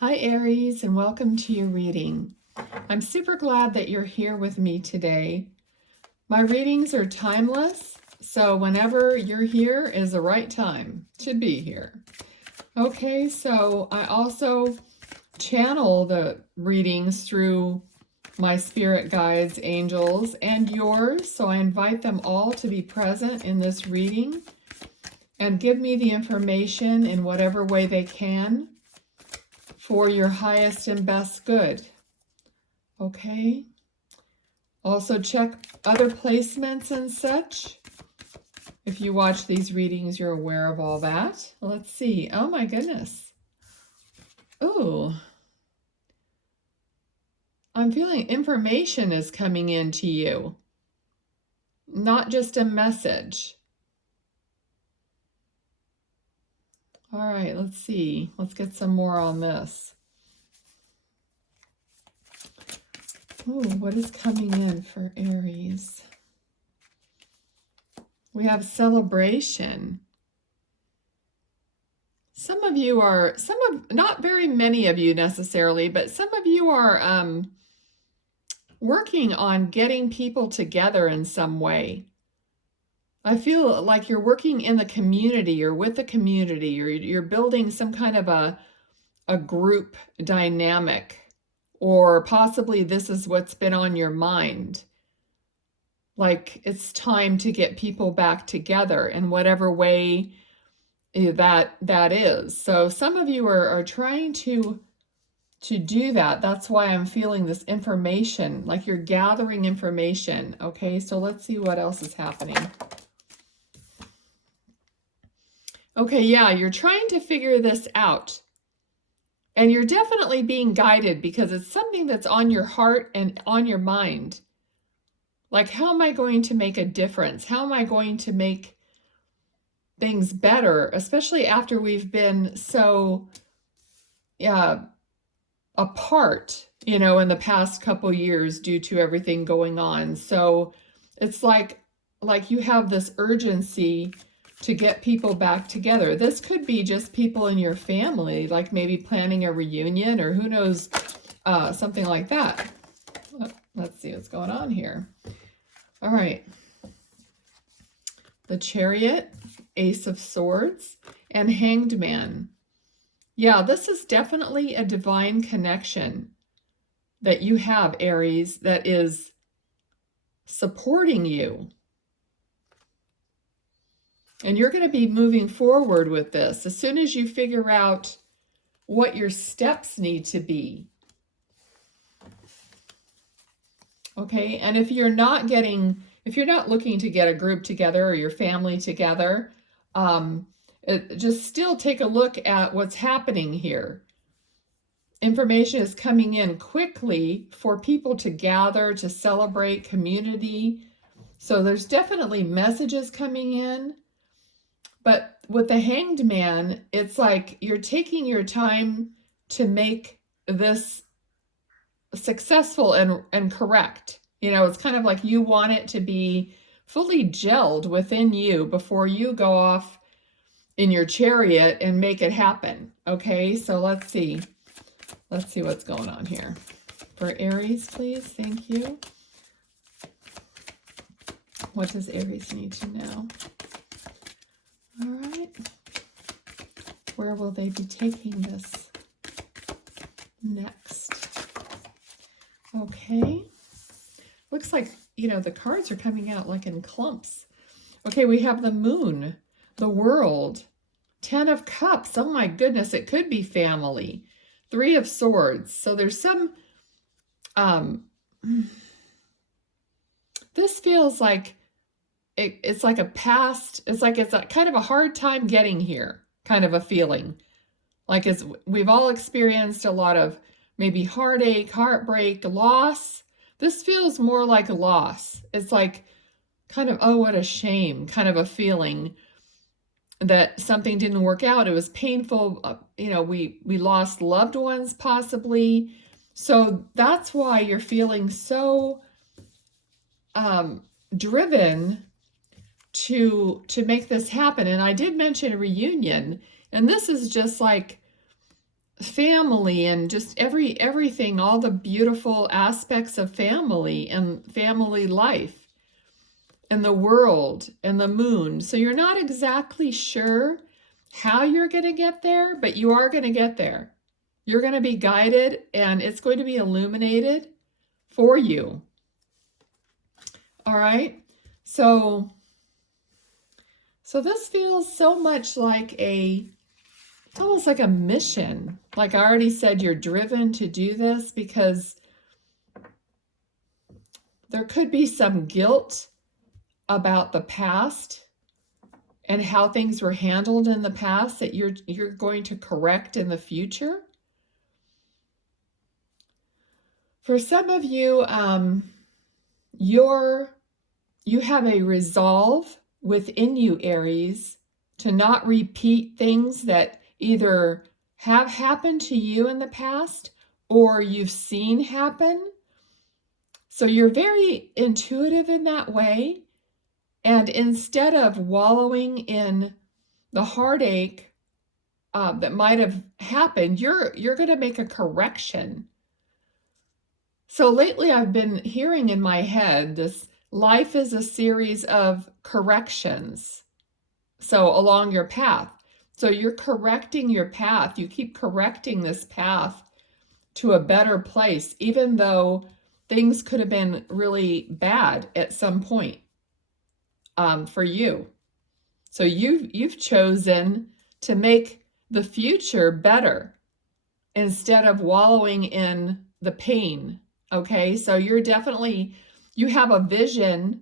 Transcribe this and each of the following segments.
Hi Aries, and welcome to your reading. I'm super glad that you're here with me today. My readings are timeless, so whenever you're here is the right time to be here. Okay, so I also channel the readings through my spirit guides, angels, and yours, so I invite them all to be present in this reading and give me the information in whatever way they can for your highest and best good. Okay. Also check other placements and such. If you watch these readings, you're aware of all that. Let's see. Oh my goodness. Ooh. I'm feeling information is coming in to you. Not just a message. All right, let's see. Let's get some more on this. Ooh, what is coming in for Aries? We have celebration. Some of you are, not very many of you necessarily, but some of you are working on getting people together in some way. I feel like you're working in the community or with the community, or you're building some kind of a group dynamic, or possibly this is what's been on your mind. Like it's time to get people back together in whatever way that is. So some of you are trying to do that. That's why I'm feeling this information, like you're gathering information. Okay, so let's see what else is happening. Okay, yeah, you're trying to figure this out. And you're definitely being guided because it's something that's on your heart and on your mind. Like, how am I going to make a difference? How am I going to make things better, especially after we've been so apart, in the past couple years due to everything going on. So it's like you have this urgency to get people back together. This could be just people in your family, like maybe planning a reunion or who knows, something like that. Let's see what's going on here. All right. The Chariot, Ace of Swords, and Hanged Man. Yeah, this is definitely a divine connection that you have, Aries, that is supporting you. And you're going to be moving forward with this as soon as you figure out what your steps need to be. Okay, and if you're not looking to get a group together or your family together, just still take a look at what's happening here. Information is coming in quickly for people to gather, to celebrate community. So there's definitely messages coming in. But with the Hanged Man, it's like you're taking your time to make this successful and correct. It's kind of like you want it to be fully gelled within you before you go off in your chariot and make it happen. Okay, so let's see what's going on here. For Aries, please. Thank you. What does Aries need to know? All right. Where will they be taking this next? Okay. Looks like, the cards are coming out like in clumps. Okay, we have the Moon, the World, 10 of Cups. Oh my goodness, it could be family. 3 of Swords. So there's some, this feels like it's like a past, it's a kind of a hard time getting here, kind of a feeling. Like we've all experienced a lot of maybe heartache, heartbreak, loss. This feels more like a loss. It's like kind of, oh, what a shame, kind of a feeling that something didn't work out. It was painful. We lost loved ones possibly. So that's why you're feeling so driven to make this happen. And I did mention a reunion, and this is just like family and just everything, all the beautiful aspects of family and family life and the world and the moon. So you're not exactly sure how you're going to get there, but you are going to get there. You're going to be guided and it's going to be illuminated for you. All right. So this feels so much like it's almost like a mission. Like I already said, you're driven to do this because there could be some guilt about the past and how things were handled in the past that you're going to correct in the future. For some of you, you have a resolve within you, Aries, to not repeat things that either have happened to you in the past or you've seen happen. So you're very intuitive in that way. And instead of wallowing in the heartache that might have happened, you're going to make a correction. So lately I've been hearing in my head this life is a series of corrections. So along your path. So you're correcting your path. You keep correcting this path to a better place, even though things could have been really bad at some point for you. So you've chosen to make the future better instead of wallowing in the pain. Okay, so you have a vision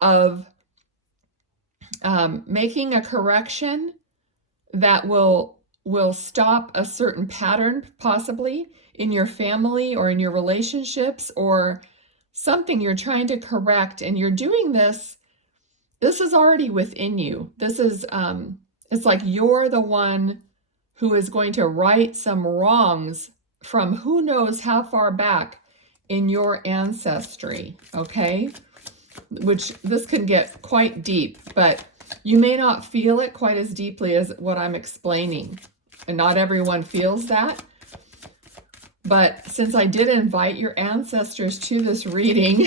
of making a correction that will stop a certain pattern, possibly in your family or in your relationships or something you're trying to correct. And you're doing this is already within you. This is, it's like you're the one who is going to right some wrongs from who knows how far back in your ancestry, okay? Which this can get quite deep, but you may not feel it quite as deeply as what I'm explaining. And not everyone feels that. But since I did invite your ancestors to this reading,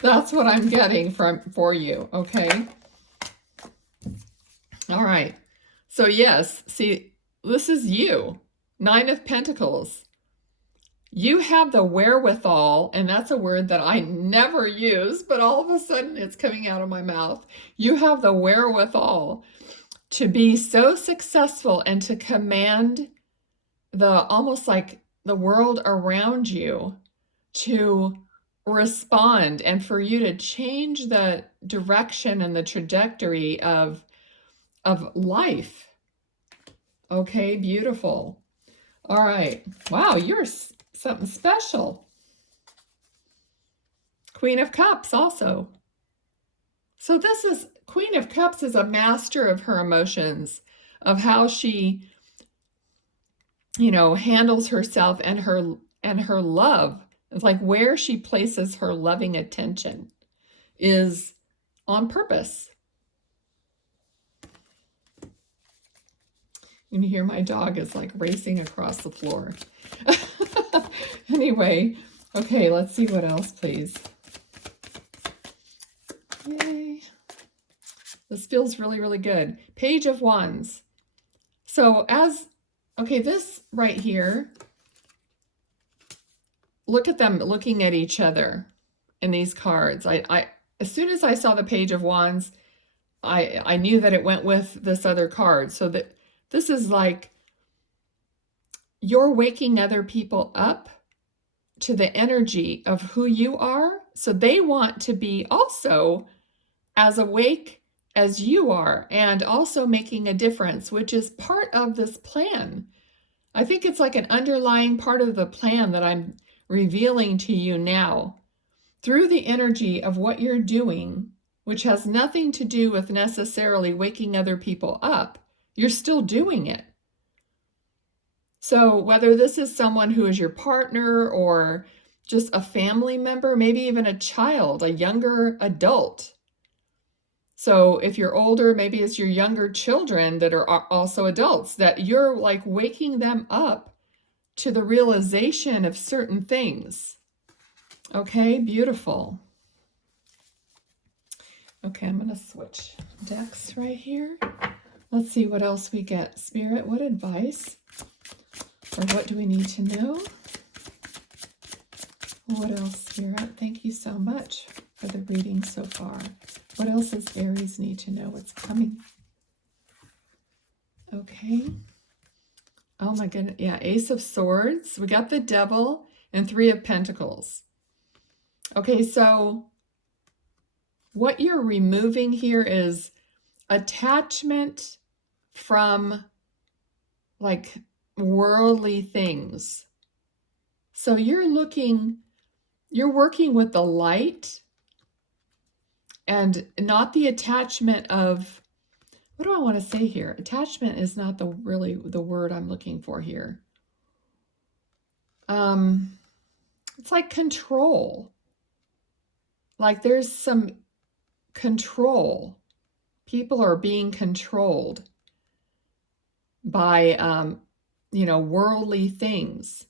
that's what I'm getting for you, okay? All right. So yes, see, this is you. 9 of Pentacles. You have the wherewithal, and that's a word that I never use, but all of a sudden it's coming out of my mouth. You have the wherewithal to be so successful and to command almost like the world around you to respond and for you to change the direction and the trajectory of life. Okay, beautiful. All right. Wow, you're something special. Queen of Cups also. So Queen of Cups is a master of her emotions, of how she, handles herself and her love. It's like where she places her loving attention is on purpose. You can hear my dog is like racing across the floor. Anyway, okay, let's see what else, please. Yay. This feels really, really good. Page of Wands. So this right here, look at them looking at each other in these cards. I as soon as I saw the Page of Wands, I knew that it went with this other card. So that this is like you're waking other people up to the energy of who you are. So they want to be also as awake as you are and also making a difference, which is part of this plan. I think it's like an underlying part of the plan that I'm revealing to you now through the energy of what you're doing, which has nothing to do with necessarily waking other people up. You're still doing it. So whether this is someone who is your partner or just a family member, maybe even a child, a younger adult, So if you're older, maybe it's your younger children that are also adults, that you're like waking them up to the realization of certain things. Okay, beautiful. Okay, I'm going to switch decks right here. Let's see what else we get. Spirit, what advice? Or what do we need to know? What else, Spirit? Thank you so much for the reading so far. What else does Aries need to know? What's coming? Okay. Oh my goodness. Yeah, Ace of Swords. We got the Devil and Three of Pentacles. Okay, so what you're removing here is attachment from like worldly things. So you're working with the light and not the attachment of, what do I want to say here? Attachment is not really the word I'm looking for here. It's like control. Like there's some control. People are being controlled by, worldly things.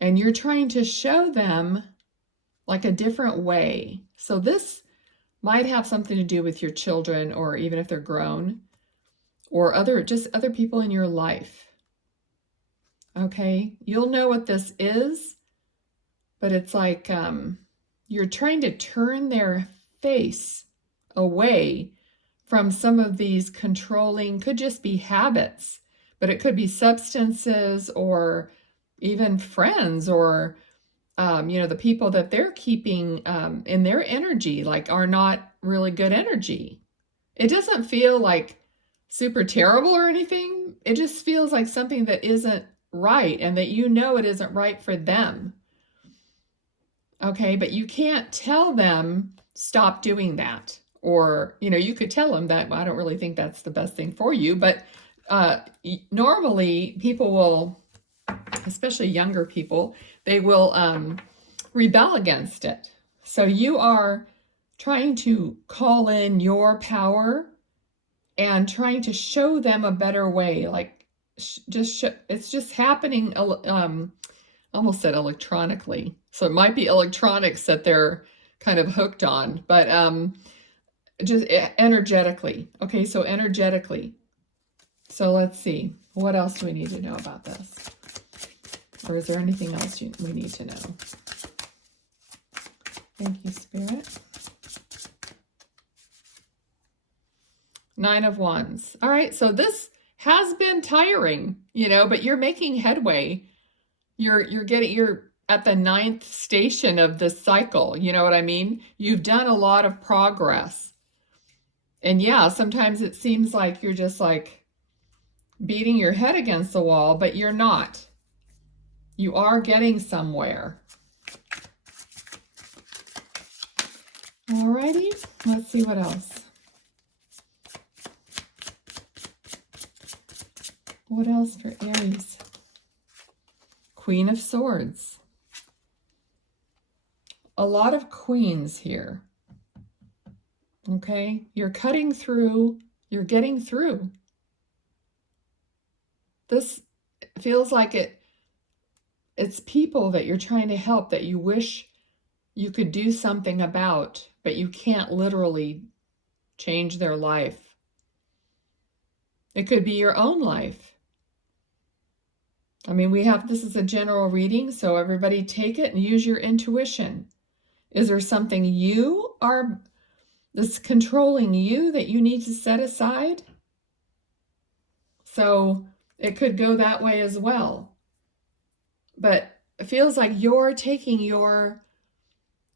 And you're trying to show them like a different way. So this might have something to do with your children, or even if they're grown, or other people in your life. Okay, you'll know what this is, but it's like you're trying to turn their face away from some of these controlling, could just be habits, but it could be substances or even friends, or the people that they're keeping in their energy, like are not really good energy. It doesn't feel like super terrible or anything. It just feels like something that isn't right, and that it isn't right for them. Okay, but you can't tell them stop doing that. Or, you could tell them that I don't really think that's the best thing for you. But normally people will, especially younger people, they will rebel against it. So you are trying to call in your power and trying to show them a better way. Like it's just happening, almost said electronically. So it might be electronics that they're kind of hooked on, but just energetically. Okay, so energetically. So let's see. What else do we need to know about this? Or is there anything else we need to know? Thank you, Spirit. Nine of Wands. All right, so this has been tiring, but you're making headway. You're at the 9th station of this cycle. You know what I mean? You've done a lot of progress. And yeah, sometimes it seems like you're just like beating your head against the wall, but you're not. You are getting somewhere. Alrighty, let's see what else. What else for Aries? Queen of Swords. A lot of queens here. Okay, you're cutting through, you're getting through. This feels like it's people that you're trying to help that you wish you could do something about, but you can't literally change their life. It could be your own life. I mean, this is a general reading, so everybody take it and use your intuition. Is there something that's controlling you that you need to set aside? So it could go that way as well. But it feels like you're taking your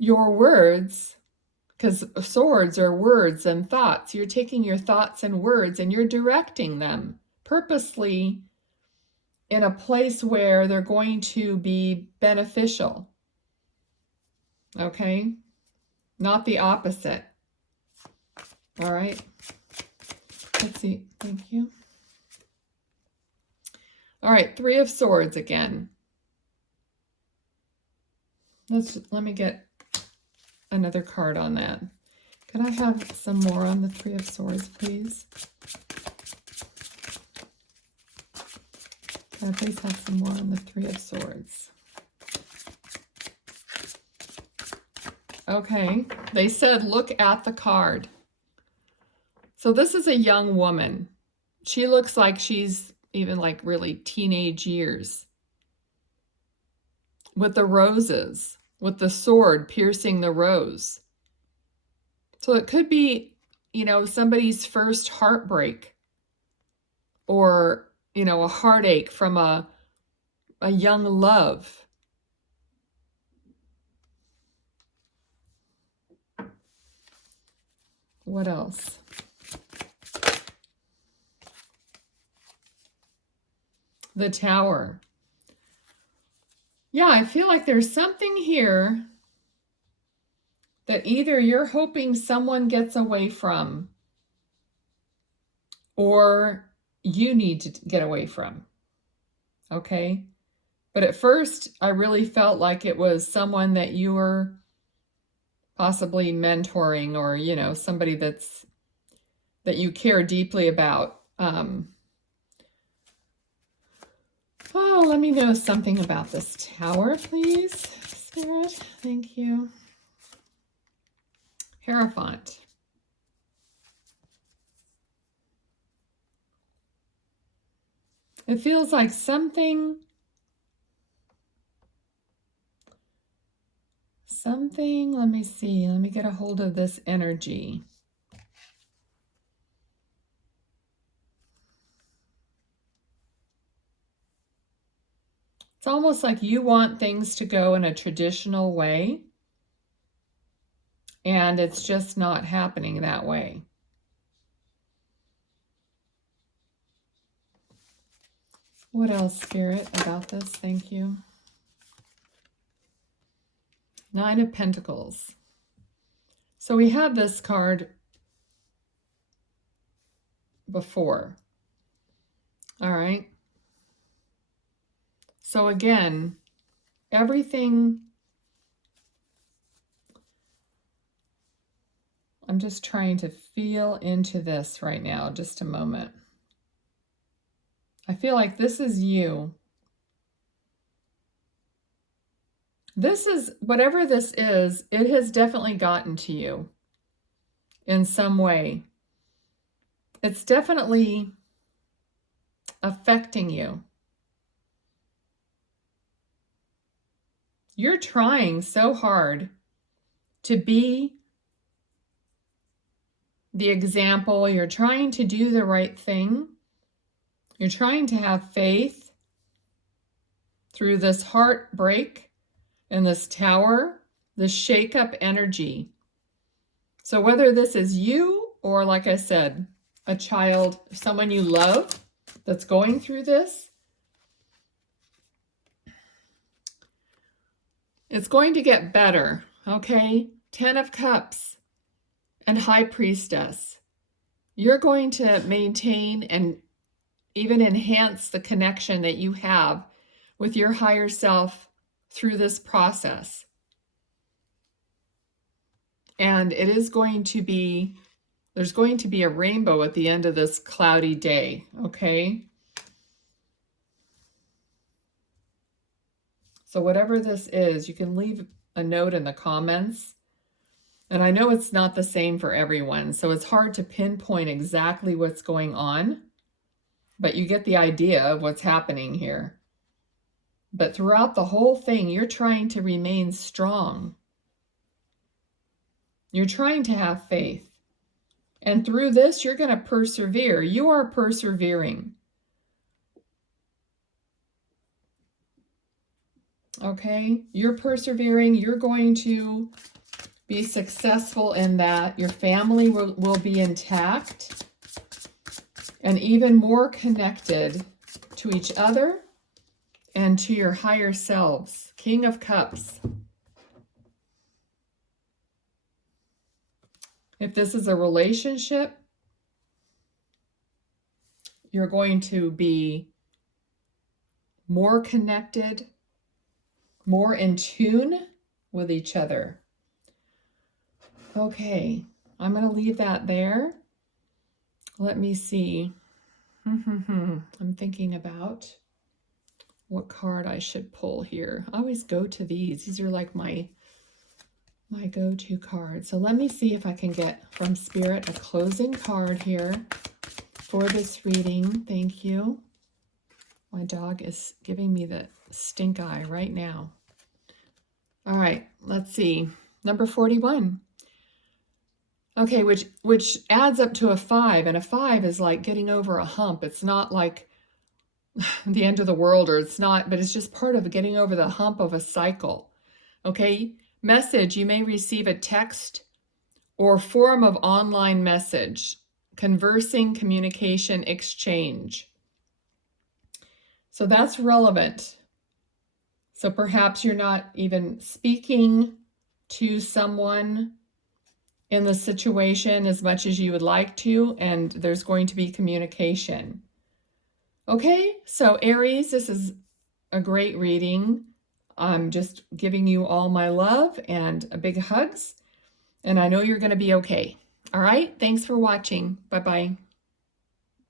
words, because swords are words and thoughts. You're taking your thoughts and words and you're directing them purposely in a place where they're going to be beneficial. Okay? Not the opposite. All right. Let's see. Thank you. All right, Three of Swords again. Let me get another card on that. Can I have some more on the Three of Swords, please? Can I please have some more on the Three of Swords? Okay, they said look at the card. So this is a young woman. She looks like she's even like really teenage years. With the roses, with the sword piercing the rose. So it could be, you know, somebody's first heartbreak, or, you know, a heartache from a young love. What else? The Tower. Yeah, I feel like there's something here that either you're hoping someone gets away from, or you need to get away from. Okay? But at first, I really felt like it was someone that you were possibly mentoring, or, you know, somebody that you care deeply about. Oh, let me know something about this Tower, please, Spirit. Thank you. Hierophant. It feels like something, let me see, let me get a hold of this energy. It's almost like you want things to go in a traditional way, and it's just not happening that way. What else, Spirit, about this? Thank you. Nine of Pentacles. So we had this card before. All right. So again, everything, I'm just trying to feel into this right now, just a moment. I feel like this is you. This is, whatever this is, it has definitely gotten to you in some way. It's definitely affecting you. You're trying so hard to be the example. You're trying to do the right thing. You're trying to have faith through this heartbreak and this Tower, this shake-up energy. So whether this is you, or like I said, a child, someone you love that's going through this, it's going to get better, okay? 10 of Cups and High Priestess. You're going to maintain and even enhance the connection that you have with your higher self through this process. And it is going to be, there's going to be a rainbow at the end of this cloudy day, okay? So whatever this is, you can leave a note in the comments. And I know it's not the same for everyone, so it's hard to pinpoint exactly what's going on, but you get the idea of what's happening here. But throughout the whole thing, you're trying to remain strong. You're trying to have faith. And through this, you're going to persevere. You are persevering. Okay? You're persevering. You're going to be successful in that. Your family will be intact and even more connected to each other and to your higher selves. King of Cups. If this is a relationship, you're going to be more connected, more in tune with each other. Okay, I'm going to leave that there. Let me see. I'm thinking about what card I should pull here. I always go to these. These are like my go-to cards. So let me see if I can get from Spirit a closing card here for this reading. Thank you. My dog is giving me the stink eye right now. All right, let's see. Number 41. Okay, which adds up to a 5, and a 5 is like getting over a hump. It's not like the end of the world, or it's not, but it's just part of getting over the hump of a cycle. Okay, message, you may receive a text or form of online message, conversing, communication, exchange. So that's relevant. So perhaps you're not even speaking to someone in the situation as much as you would like to, and there's going to be communication. Okay, so Aries, this is a great reading. I'm just giving you all my love and a big hugs, and I know you're going to be okay. All right, thanks for watching. Bye-bye.